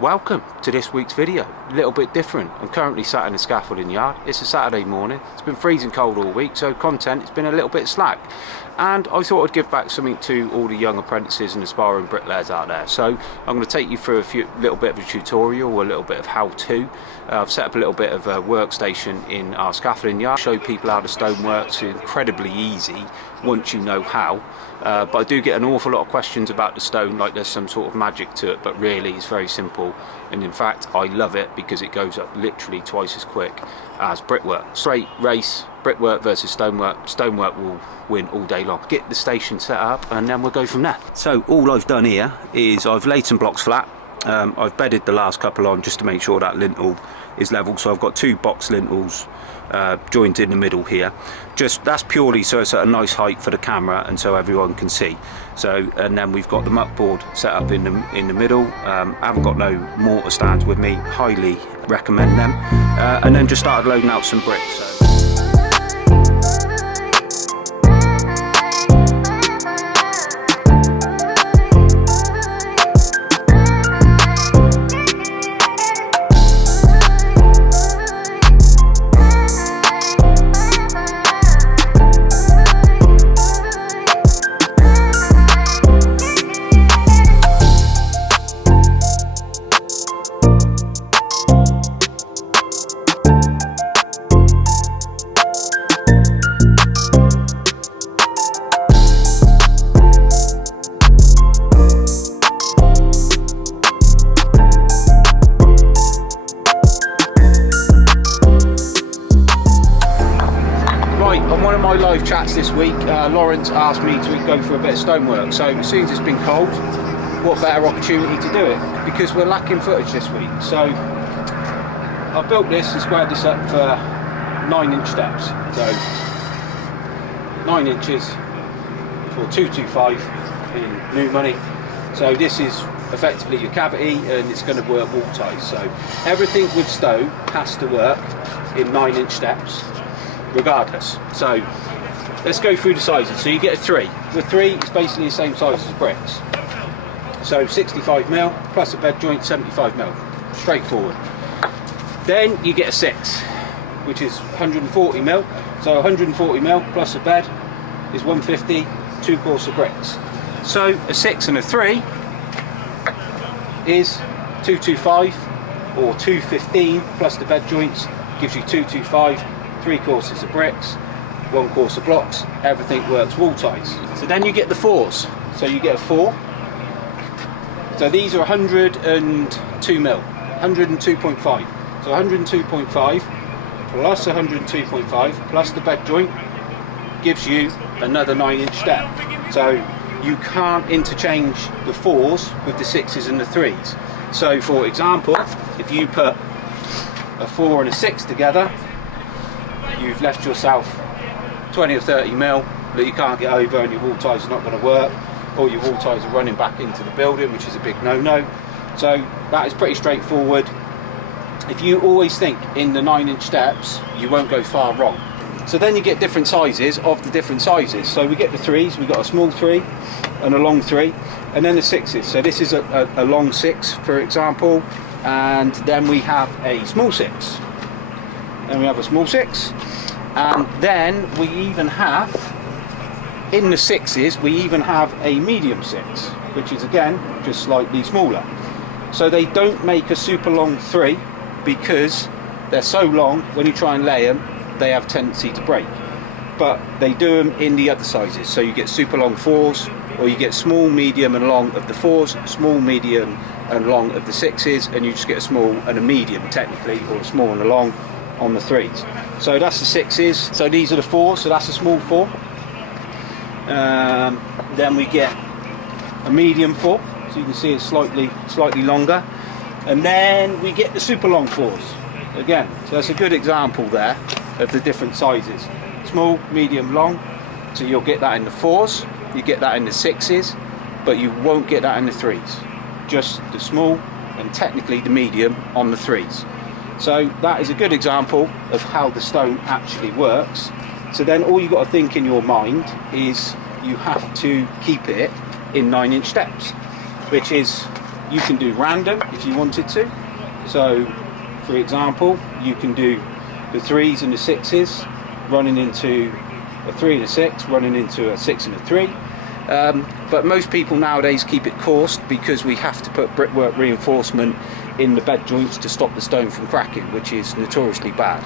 Welcome to this week's video. A little bit different. I'm currently sat in the scaffolding yard. It's a Saturday morning. It's been freezing cold all week, so content has been a little bit slack. And I thought I'd give back something to all the young apprentices and aspiring bricklayers out there. So I'm going to take you through a little bit of a tutorial, a little bit of how-to. I've set up a little bit of a workstation in our scaffolding yard. Show people how the stone works. It's incredibly easy once you know how. But I do get an awful lot of questions about the stone, like there's some sort of magic to it, but really it's very simple. And in fact, I love it because it goes up literally twice as quick as brickwork. Straight race, brickwork versus stonework. Stonework will win all day long. Get the station set up and then we'll go from there. So all I've done here is I've laid some blocks flat. I've bedded the last couple on just to make sure that lintel is level. So I've got two box lintels joined in the middle here. That's purely so it's at a nice height for the camera and so everyone can see. So, and then we've got the muck board set up in the middle. I haven't got no mortar stands with me. Highly recommend them. And then just started loading out some bricks. So. On one of my live chats this week, Lawrence asked me to go for a bit of stonework. So as soon as it's been cold, what better opportunity to do it? Because we're lacking footage this week. So I've built this and squared this up for 9-inch steps. So 9 inches for 225 in new money. So this is effectively your cavity and it's going to work wall ties. So everything with stone has to work in 9-inch steps regardless. So let's go through the sizes. So you get a 3. The 3 is basically the same size as bricks. So 65mm plus a bed joint 75mm. Straightforward. Then you get a 6, which is 140mm. So 140mm plus a bed is 150, 2 course of bricks. So a 6 and a 3 is 225 or 215 plus the bed joints gives you 225. 3 courses of bricks, 1 course of blocks, everything works wall ties. So then you get the 4s. So you get a 4. So these are 102mm, 102.5. So 102.5 plus 102.5 plus the bed joint gives you another 9-inch step. So you can't interchange the 4s with the 6s and the 3s. So for example, if you put a 4 and a 6 together, you've left yourself 20 or 30mm that you can't get over and your wall ties are not going to work, or your wall ties are running back into the building, which is a big no-no. So that is pretty straightforward. If you always think in the 9-inch steps, you won't go far wrong. So then you get different sizes of the different sizes. So we get the 3s, we've got a small 3 and a long 3, and then the 6s. So this is a long 6, for example, and then we have a small 6. Then we have a small 6, and then we even have, in the 6s, we even have a medium 6, which is again just slightly smaller. So they don't make a super long 3 because they're so long, when you try and lay them, they have tendency to break. But they do them in the other sizes. So you get super long 4s, or you get small, medium and long of the 4s, small, medium and long of the 6s, and you just get a small and a medium technically, or a small and a long on the 3s. So that's the 6s. So these are the 4s, so that's a small 4. Then we get a medium 4, so you can see it's slightly longer. And then we get the super long 4s again. So that's a good example there of the different sizes. Small, medium, long. So you'll get that in the 4s, you get that in the 6s, but you won't get that in the 3s. Just the small and technically the medium on the 3s. So that is a good example of how the stone actually works. So then all you've got to think in your mind is you have to keep it in 9-inch steps, which is You can do random if you wanted to. So, for example, you can do the 3s and the 6s running into a 3 and a 6, running into a 6 and a 3. But most people nowadays keep it coursed because we have to put brickwork reinforcement in the bed joints to stop the stone from cracking, which is notoriously bad.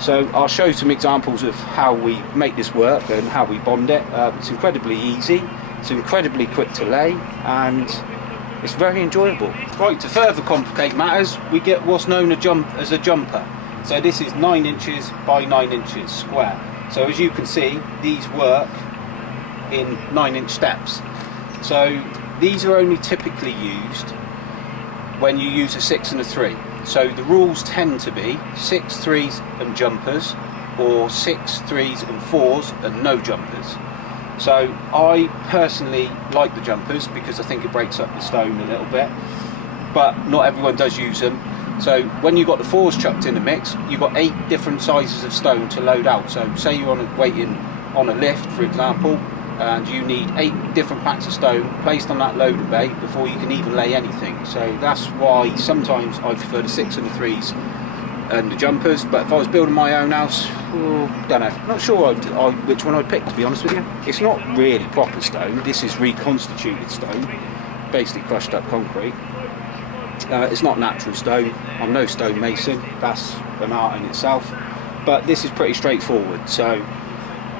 So I'll show some examples of how we make this work and how we bond it. It's incredibly easy, it's incredibly quick to lay, and it's very enjoyable. Right, to further complicate matters, we get what's known as a jumper. So this is 9 inches by 9 inches square. So as you can see, these work in 9-inch steps. So these are only typically used when you use a 6 and a 3. So the rules tend to be 6 3s and jumpers, or 6 3s and 4s and no jumpers. So I personally like the jumpers because I think it breaks up the stone a little bit, but not everyone does use them. So when you've got the 4s chucked in the mix, you've got 8 different sizes of stone to load out. So say you're waiting on a lift, for example, and you need 8 different packs of stone placed on that loader bay before you can even lay anything. So that's why sometimes I prefer the 6 and the 3s and the jumpers. But if I was building my own house, don't know, not sure which one I'd pick, to be honest with you. It's not really proper stone, this is reconstituted stone, basically crushed up concrete. It's not natural stone. I'm no stone mason, that's an art in itself, but this is pretty straightforward. So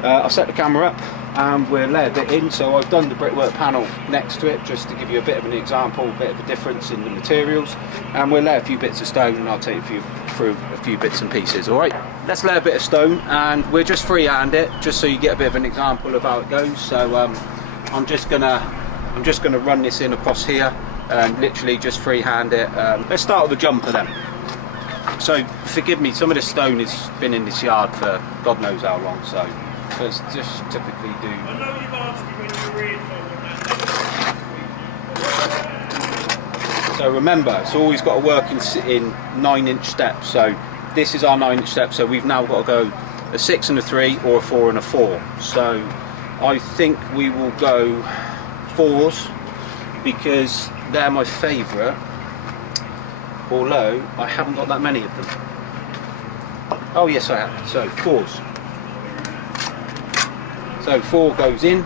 I'll set the camera up and we'll lay a bit in. So I've done the brickwork panel next to it just to give you a bit of an example, a bit of a difference in the materials, and we'll lay a few bits of stone and I'll take you through a few bits and pieces. Alright, let's lay a bit of stone and we'll just freehand it just so you get a bit of an example of how it goes. So I'm just gonna run this in across here and literally just freehand it. Let's start with the jumper then. So forgive me, some of this stone has been in this yard for God knows how long, so let's just typically do. I know you've asked me when you were in. So remember, it's always got to work in 9-inch steps. So this is our 9-inch step. So we've now got to go a 6 and a 3 or a 4 and a 4. So I think we will go 4s because they're my favourite. Although I haven't got that many of them. Oh yes, I have. So 4s. So 4 goes in.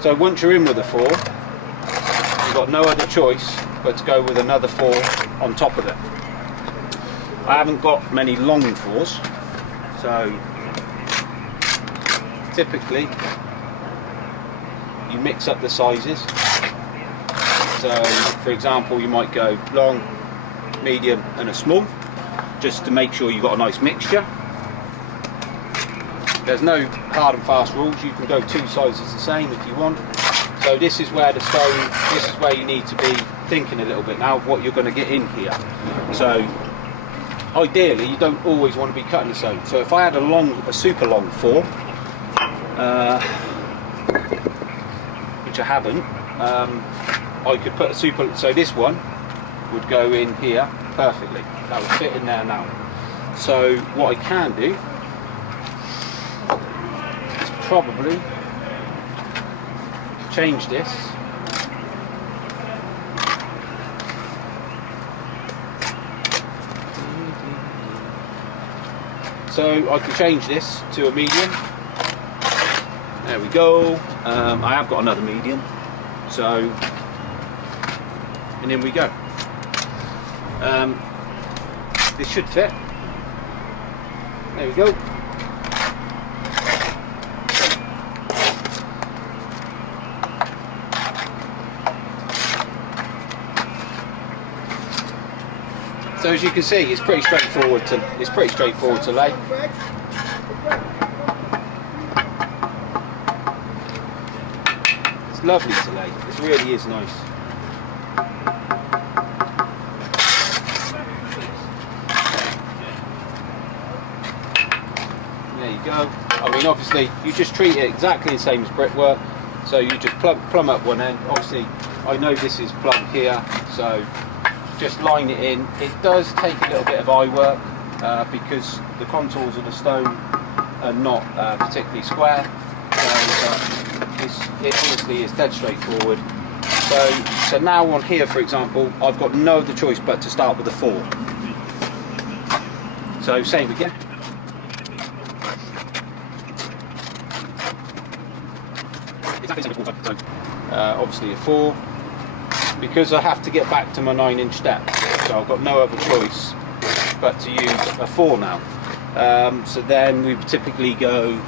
So once you're in with a 4, you've got no other choice but to go with another 4 on top of it. I haven't got many long 4s, so typically you mix up the sizes. So for example, you might go long, medium and a small, just to make sure you've got a nice mixture. There's no hard and fast rules, you can go 2 sizes the same if you want. So this is where the stone, this is where you need to be thinking a little bit now what you're going to get in here. So ideally you don't always want to be cutting the stone. So if I had a super long 4, which I haven't, I could put a super, so this one would go in here perfectly. That would fit in there now. So what I can do is probably change this . So I can change this to a medium. There we go. I have got another medium. So, and in we go. This should fit. There we go. So as you can see, it's pretty straightforward to lay. It's lovely to lay. It really is nice. There you go. I mean, obviously, you just treat it exactly the same as brickwork. So you just plumb up one end. Obviously, I know this is plumbed here, so just line it in. It does take a little bit of eye work because the contours of the stone are not particularly square. So it honestly is dead straightforward. So now on here, for example, I've got no other choice but to start with a 4. So same again. Obviously a 4, because I have to get back to my 9-inch step, so I've got no other choice but to use a 4 now. So then we would typically go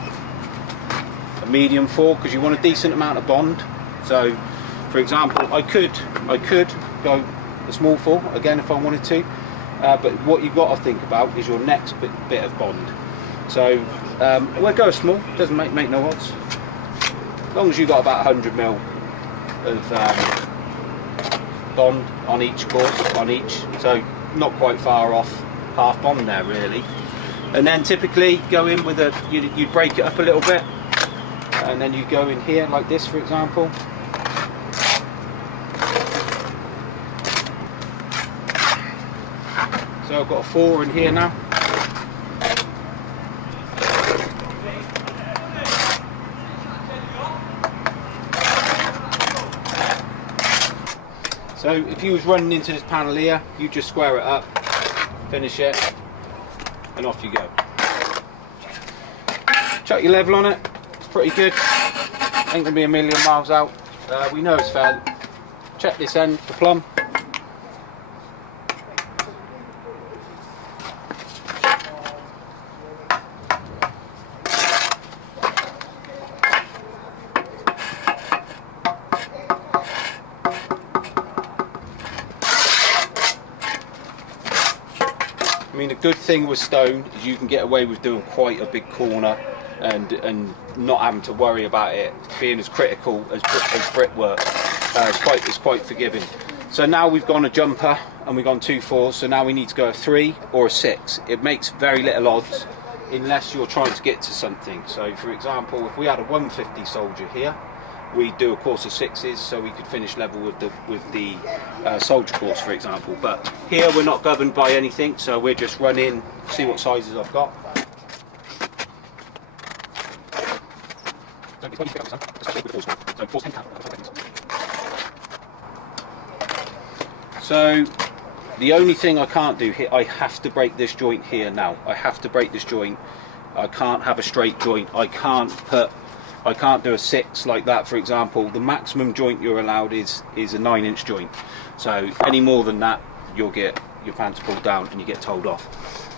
a medium 4, because you want a decent amount of bond. So for example, I could go a small 4 again if I wanted to, but what you've got to think about is your next bit of bond. So we'll go small, doesn't make no odds, as long as you've got about 100 mil of bond on each course, so not quite far off half bond there really. And then typically go in with you'd break it up a little bit, and then you go in here like this, for example. So I've got a 4 in here now. So if you was running into this panel here, you just square it up, finish it, and off you go. Chuck your level on it, it's pretty good, ain't gonna be a million miles out. We know it's fair. Check this end for plumb. I mean, the good thing with stone is you can get away with doing quite a big corner and not having to worry about it being as critical as brickwork. It's quite forgiving. So now we've gone a jumper and we've gone 2 4s, so now we need to go a 3 or a 6. It makes very little odds unless you're trying to get to something. So for example, if we had a 150 soldier here, we do a course of 6s, so we could finish level with the soldier course, for example. But here we're not governed by anything, so we're just running, see what sizes I've got. So the only thing I can't do here, I have to break this joint here now. I have to break this joint. I can't have a straight joint. I can't do a 6 like that, for example. The maximum joint you're allowed is a 9-inch joint. So any more than that, you'll get your pants pulled down and you get told off.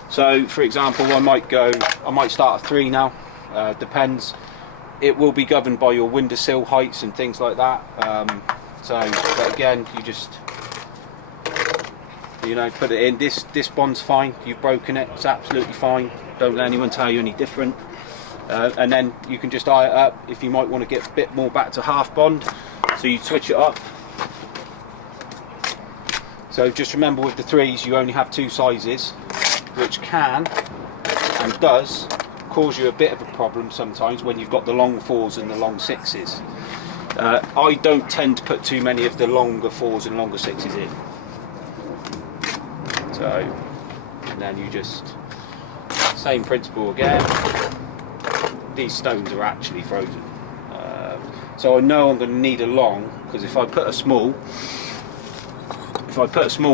So for example, I might start a 3 now. Depends. It will be governed by your windowsill heights and things like that. But again, you just, put it in. This bond's fine. You've broken it. It's absolutely fine. Don't let anyone tell you any different. And then you can just eye it up if you might want to get a bit more back to half bond, so you switch it up. So just remember, with the 3s you only have 2 sizes, which can and does cause you a bit of a problem sometimes when you've got the long 4s and the long 6s. I don't tend to put too many of the longer 4s and longer 6s in. So, and then you just, same principle again. These stones are actually frozen, so I know I'm going to need a long, because if I put a small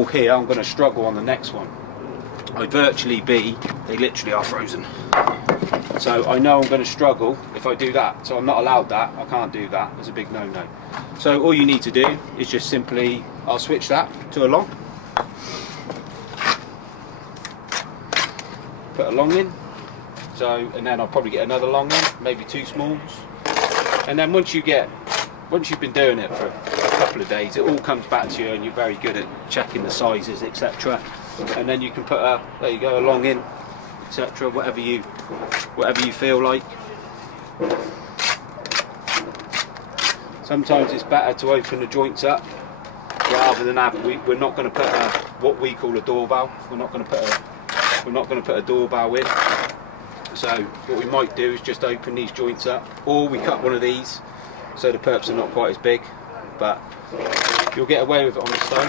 here, I'm going to struggle on the next one. They literally are frozen, so I know I'm going to struggle if I do that. So I'm not allowed that. I can't do that. It's a big no-no. So all you need to do is just simply, I'll switch that to a long, put a long in. So, and then I'll probably get another long in, maybe 2 smalls. And then once you've been doing it for a couple of days, it all comes back to you and you're very good at checking the sizes, etc. And then you can put a long in, etc. Whatever you feel like. Sometimes it's better to open the joints up rather than we're not going to put what we call a doorbell. We're not going to put a doorbell in. So what we might do is just open these joints up, or we cut one of these so the perps are not quite as big, but you'll get away with it on the stone.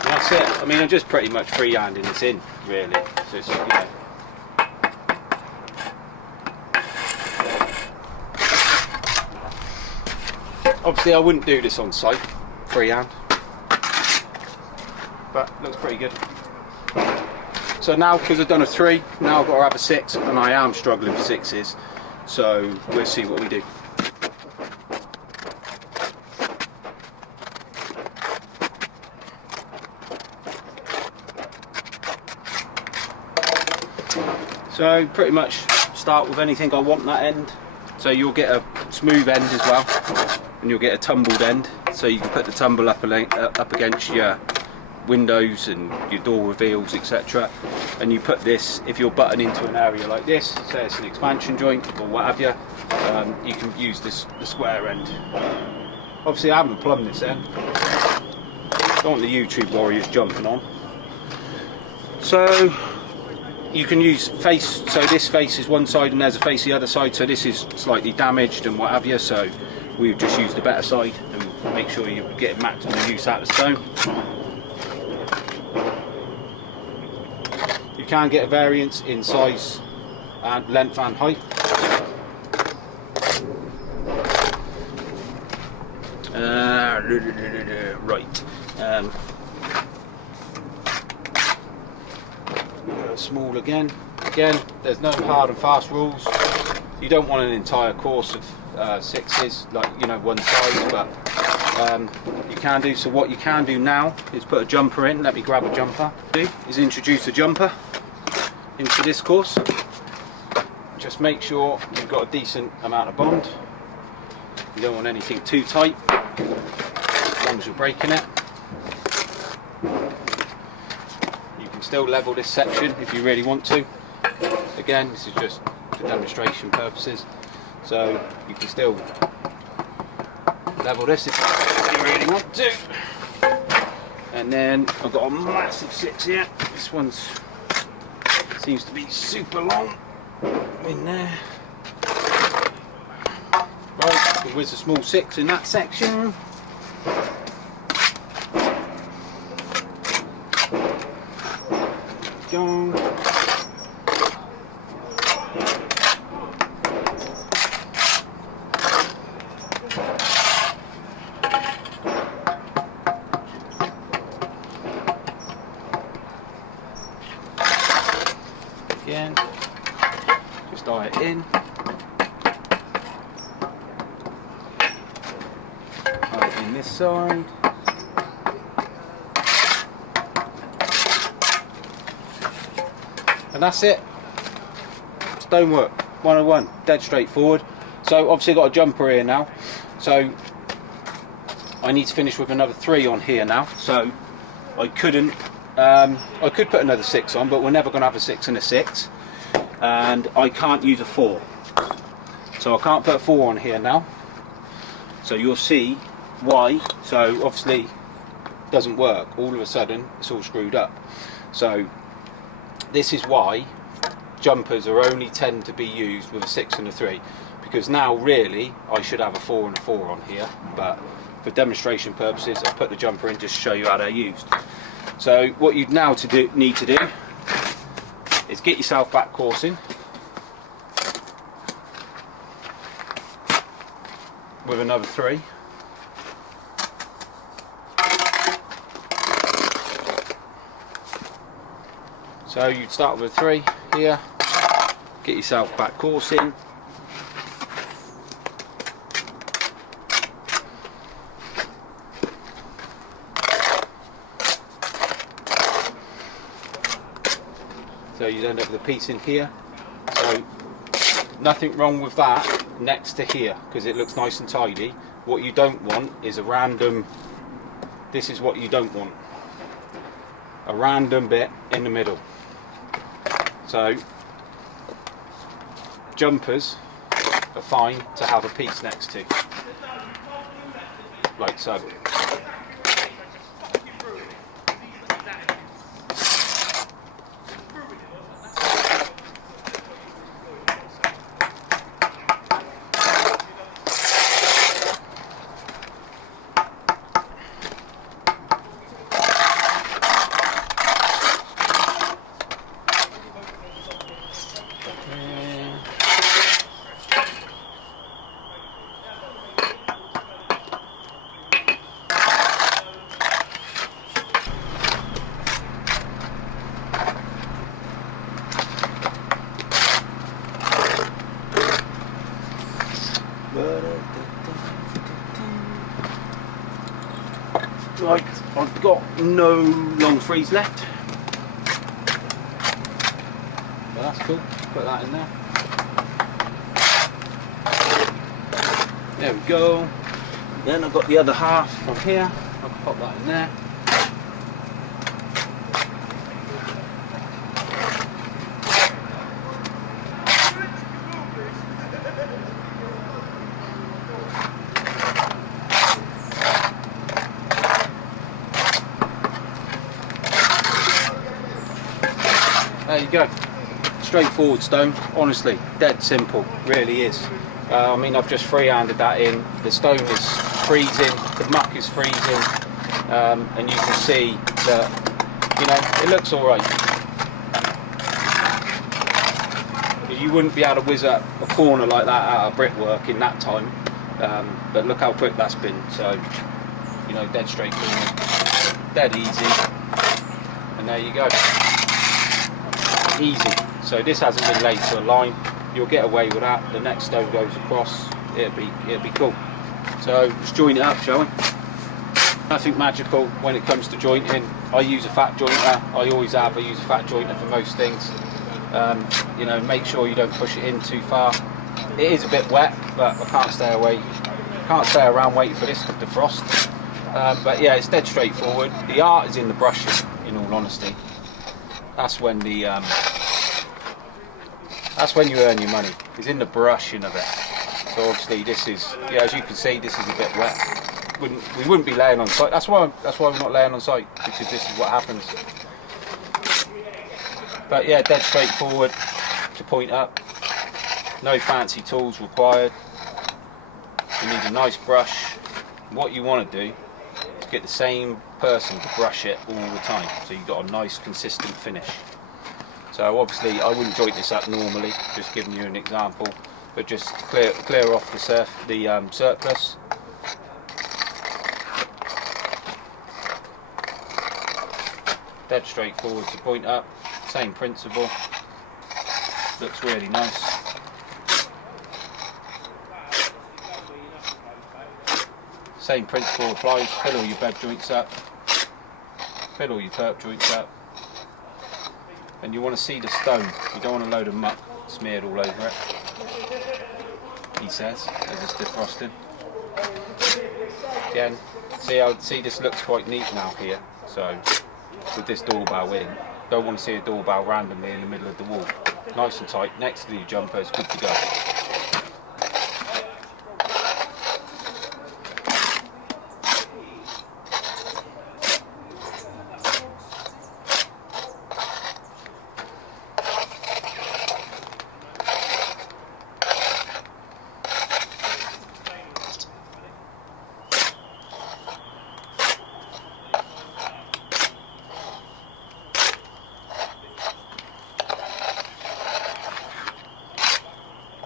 And that's it. I mean, I'm just pretty much freehanding this in, really. So it's, Obviously I wouldn't do this on site, freehand, but looks pretty good. So now, because I've done a 3, now I've got to have a 6, and I am struggling for 6s, so we'll see what we do. So pretty much start with anything I want that end. So you'll get a smooth end as well, and you'll get a tumbled end, so you can put the tumble up against your windows and your door reveals, etc. And you put this, if you're butting into an area like this, say it's an expansion joint or what have you, you can use the square end. Obviously I haven't plumbed this end, don't want the YouTube warriors jumping on. So you can use face, so this face is one side and there's a face the other side, so this is slightly damaged and what have you, so we've just used the better side and make sure you're getting maximum use out of the stone. You can get a variance in size and length and height. Right. Small again. Again, there's no hard and fast rules. You don't want an entire course of 6s, like, you know, one size, but you can do. So what you can do now is put a jumper in. Let me grab a jumper. Is introduce a jumper into this course. Just make sure you've got a decent amount of bond. You don't want anything too tight, as long as you're breaking it. You can still level this section if you really want to. Again, this is just for demonstration purposes, so you can still level this if you really want to. And then I've got a massive 6 here. This one's seems to be super long in there. Right, there's a small 6 in that section. Go. Again, just eye it in. Eye it in this side. And that's it. Stonework 101, dead straightforward. So obviously I've got a jumper here now, so I need to finish with another 3 on here now. So I couldn't, I could put another 6 on, but we're never going to have a 6 and a 6, and I can't use a 4, so I can't put a 4 on here now. So you'll see why. So obviously it doesn't work. All of a sudden it's all screwed up. So this is why jumpers are only tend to be used with a 6 and a 3, because now really I should have a 4 and a 4 on here, but for demonstration purposes I put the jumper in just to show you how they're used. So what you now need to do is get yourself back coursing with another 3. So you'd start with a 3 here, get yourself back coursing. So you'd end up with a piece in here. So nothing wrong with that next to here, because it looks nice and tidy. What you don't want is a random, this is what you don't want, a random bit in the middle. So jumpers are fine to have a piece next to, like so. got no long freeze left. Well, that's cool. Put that in there. There we go. Then I've got the other half from here. I'll pop that in there. There you go. Straightforward stone, honestly, dead simple, really is. I mean, I've just freehanded that in. The stone is freezing, the muck is freezing, and you can see that, you know, it looks all right. You wouldn't be able to whiz up a corner like that out of brickwork in that time, but look how quick that's been. So, you know, dead straightforward, dead easy, and there you go. Easy. So this hasn't been laid to a line. You'll get away with that. The next stone goes across. It'll be cool. So let's join it up, shall we? Nothing magical when it comes to jointing. I use a fat jointer. I always have. I use a fat jointer for most things. You know, make sure you don't push it in too far. It is a bit wet, but I can't stay around waiting for this to defrost. But yeah, it's dead straightforward. The art is in the brushing, in all honesty. That's when you earn your money. It's in the brushing of it. So obviously this is, yeah, as you can see, this is a bit wet. We wouldn't be laying on site. That's why we're not laying on site, because this is what happens. But yeah, dead straightforward to point up. No fancy tools required. You need a nice brush. What you want to do is get the same person to brush it all the time, so you've got a nice consistent finish. So obviously I wouldn't joint this up normally, just giving you an example, but just clear off the surplus. Dead straightforward to point up, same principle, looks really nice. Same principle applies. Fill all your bed joints up, fill all your perp joints up, and you want to see the stone. You don't want a load of muck smeared all over it, he says, as it's defrosting. Again, see this looks quite neat now here, so with this doorbell in, don't want to see a doorbell randomly in the middle of the wall. Nice and tight, next to your jumper, is good to go.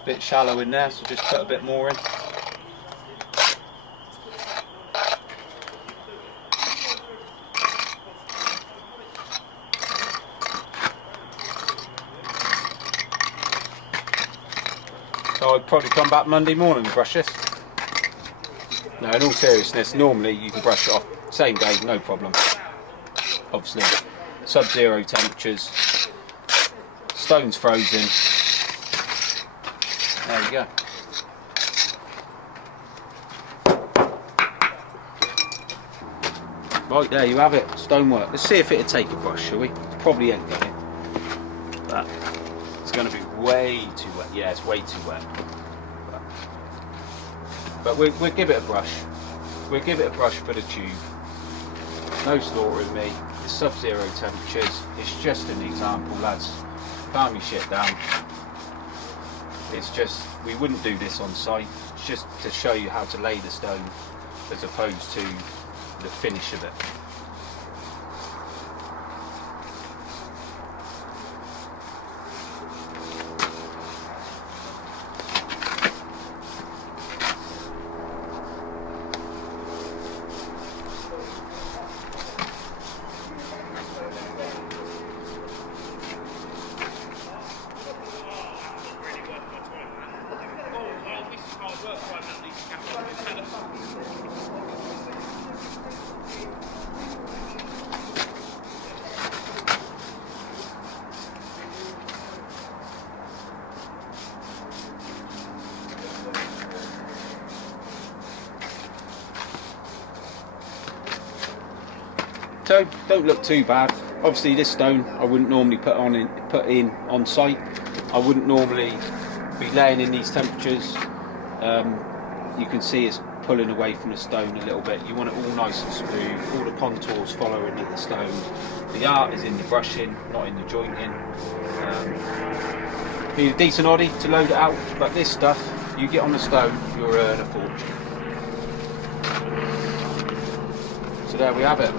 Bit shallow in there, so just put a bit more in. So I'd probably come back Monday morning and brush this. No, in all seriousness, normally you can brush it off same day, no problem. Obviously, sub-zero temperatures, stone's frozen. There you go. Right, there you have it, stonework. Let's see if it'll take a brush, shall we? Probably ain't going to. But it's going to be way too wet. Yeah, it's way too wet. But we'll give it a brush. We'll give it a brush for the tube. No slaughter in me. It's sub-zero temperatures. It's just an example, lads. Calm your shit down. It's just, we wouldn't do this on site. It's just to show you how to lay the stone as opposed to the finish of it. So don't look too bad. Obviously this stone I wouldn't normally put in on site. I wouldn't normally be laying in these temperatures. You can see it's pulling away from the stone a little bit. You want it all nice and smooth, all the contours following in the stone. The art is in the brushing, not in the jointing. Need a decent Oddy to load it out, but this stuff, you get on the stone, you'll earn a fortune. So there we have it.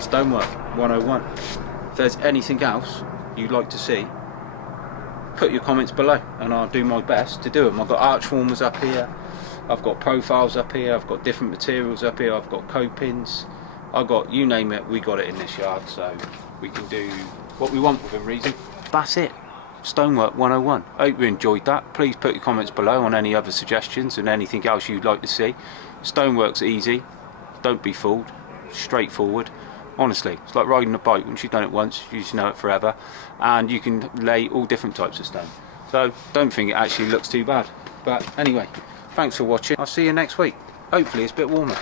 Stonework 101. If there's anything else you'd like to see, put your comments below and I'll do my best to do them. I've got arch formers up here, I've got profiles up here, I've got different materials up here, I've got copings, I've got, you name it, we got it in this yard, so we can do what we want within reason. That's it. Stonework 101. I hope you enjoyed that. Please put your comments below on any other suggestions and anything else you'd like to see. Stonework's easy, don't be fooled, straightforward. Honestly, it's like riding a bike. Once you've done it once, you just know it forever. And you can lay all different types of stone. So don't think it actually looks too bad. But anyway, thanks for watching. I'll see you next week. Hopefully it's a bit warmer.